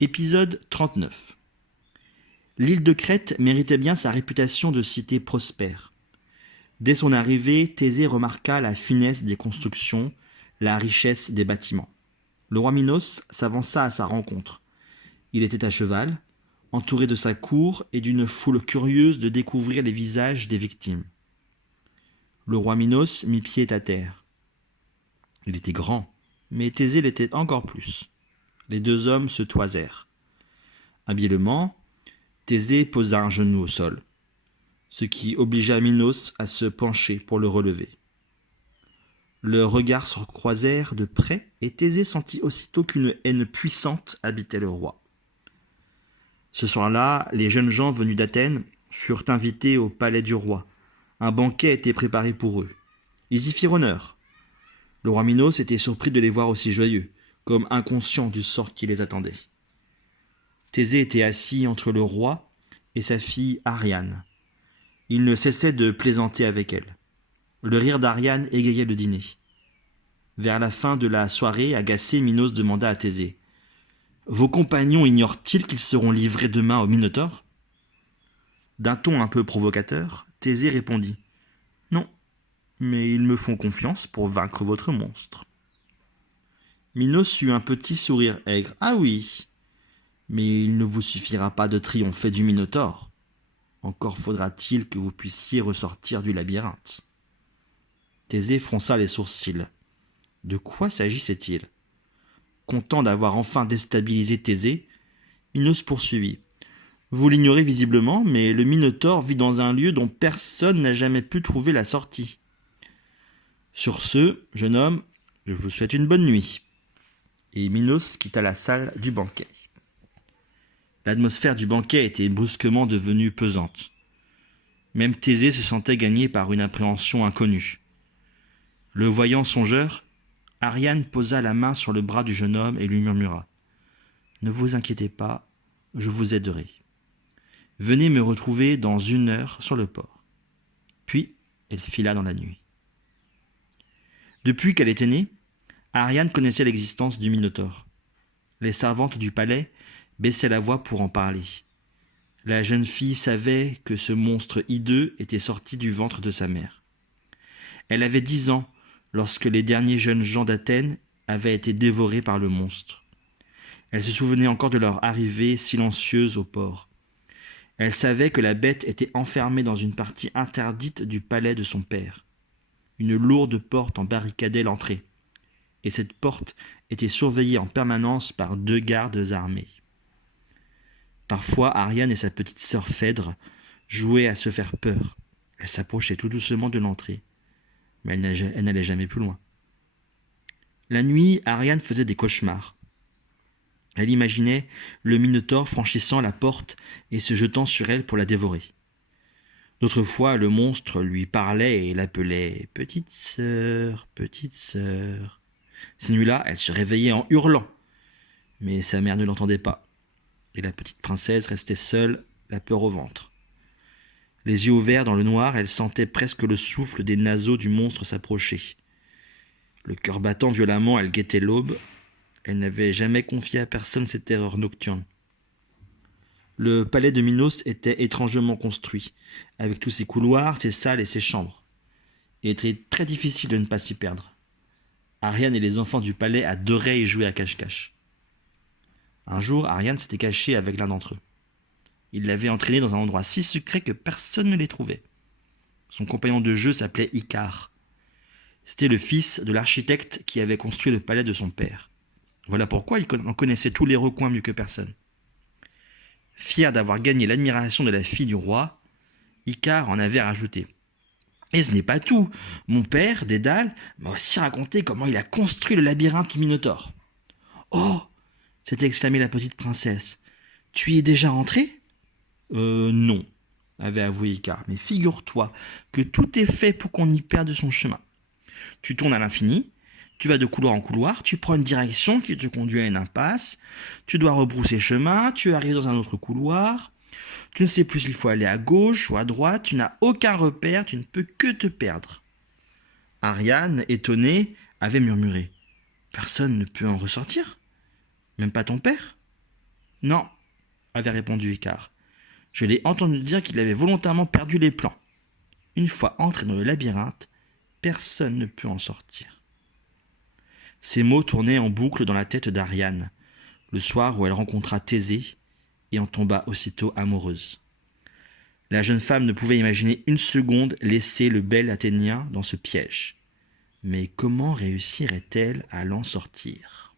Épisode 39. L'île de Crète méritait bien sa réputation de cité prospère. Dès son arrivée, Thésée remarqua la finesse des constructions, la richesse des bâtiments. Le roi Minos s'avança à sa rencontre. Il était à cheval, entouré de sa cour et d'une foule curieuse de découvrir les visages des victimes. Le roi Minos mit pied à terre. Il était grand, mais Thésée l'était encore plus. Les deux hommes se toisèrent. Habilement, Thésée posa un genou au sol, ce qui obligea Minos à se pencher pour le relever. Leurs regards se croisèrent de près et Thésée sentit aussitôt qu'une haine puissante habitait le roi. Ce soir-là, les jeunes gens venus d'Athènes furent invités au palais du roi. Un banquet était préparé pour eux. Ils y firent honneur. Le roi Minos était surpris de les voir aussi joyeux, comme inconscient du sort qui les attendait. Thésée était assis entre le roi et sa fille Ariane. Il ne cessait de plaisanter avec elle. Le rire d'Ariane égayait le dîner. Vers la fin de la soirée, agacé, Minos demanda à Thésée : « Vos compagnons ignorent-ils qu'ils seront livrés demain au Minotaure ?» D'un ton un peu provocateur, Thésée répondit : « Non, mais ils me font confiance pour vaincre votre monstre. » Minos eut un petit sourire aigre. « Ah oui, mais il ne vous suffira pas de triompher du Minotaure. Encore faudra-t-il que vous puissiez ressortir du labyrinthe. » Thésée fronça les sourcils. De quoi s'agissait-il ? Content d'avoir enfin déstabilisé Thésée, Minos poursuivit. « Vous l'ignorez visiblement, mais le Minotaure vit dans un lieu dont personne n'a jamais pu trouver la sortie. Sur ce, jeune homme, je vous souhaite une bonne nuit. » Et Minos quitta la salle du banquet. L'atmosphère du banquet était brusquement devenue pesante. Même Thésée se sentait gagné par une appréhension inconnue. Le voyant songeur, Ariane posa la main sur le bras du jeune homme et lui murmura : « Ne vous inquiétez pas, je vous aiderai. Venez me retrouver dans 1 heure sur le port. » Puis, elle fila dans la nuit. Depuis qu'elle était née, Ariane connaissait l'existence du Minotaure. Les servantes du palais baissaient la voix pour en parler. La jeune fille savait que ce monstre hideux était sorti du ventre de sa mère. Elle avait 10 ans lorsque les derniers jeunes gens d'Athènes avaient été dévorés par le monstre. Elle se souvenait encore de leur arrivée silencieuse au port. Elle savait que la bête était enfermée dans une partie interdite du palais de son père. Une lourde porte en barricadait l'entrée, et cette porte était surveillée en permanence par 2 gardes armés. Parfois, Ariane et sa petite sœur Phèdre jouaient à se faire peur. Elle s'approchait tout doucement de l'entrée, mais elle n'allait jamais plus loin. La nuit, Ariane faisait des cauchemars. Elle imaginait le Minotaure franchissant la porte et se jetant sur elle pour la dévorer. D'autres fois, le monstre lui parlait et l'appelait « Petite sœur, petite sœur ». Ces nuits-là, elle se réveillait en hurlant, mais sa mère ne l'entendait pas, et la petite princesse restait seule, la peur au ventre. Les yeux ouverts dans le noir, elle sentait presque le souffle des naseaux du monstre s'approcher. Le cœur battant violemment, elle guettait l'aube. Elle n'avait jamais confié à personne ses terreurs nocturnes. Le palais de Minos était étrangement construit, avec tous ses couloirs, ses salles et ses chambres. Il était très difficile de ne pas s'y perdre. Ariane et les enfants du palais adoraient y jouer à cache-cache. Un jour, Ariane s'était cachée avec l'un d'entre eux. Il l'avait entraîné dans un endroit si secret que personne ne les trouvait. Son compagnon de jeu s'appelait Icare. C'était le fils de l'architecte qui avait construit le palais de son père. Voilà pourquoi il en connaissait tous les recoins mieux que personne. Fier d'avoir gagné l'admiration de la fille du roi, Icare en avait rajouté. « Et ce n'est pas tout. Mon père, Dédale, m'a aussi raconté comment il a construit le labyrinthe du Minotaure. »« Oh !» s'était exclamée la petite princesse. « Tu y es déjà entré ?»« Non, » avait avoué Icare, « mais figure-toi que tout est fait pour qu'on y perde son chemin. Tu tournes à l'infini, tu vas de couloir en couloir, tu prends une direction qui te conduit à une impasse, tu dois rebrousser chemin, tu arrives dans un autre couloir, tu ne sais plus s'il faut aller à gauche ou à droite, tu n'as aucun repère, tu ne peux que te perdre. » Ariane, étonnée, avait murmuré. « Personne ne peut en ressortir ? Même pas ton père ? » Non, avait répondu Icare. Je l'ai entendu dire qu'il avait volontairement perdu les plans. Une fois entré dans le labyrinthe, personne ne peut en sortir. Ces mots tournaient en boucle dans la tête d'Ariane, le soir où elle rencontra Thésée et en tomba aussitôt amoureuse. La jeune femme ne pouvait imaginer une seconde laisser le bel Athénien dans ce piège. Mais comment réussirait-elle à l'en sortir ?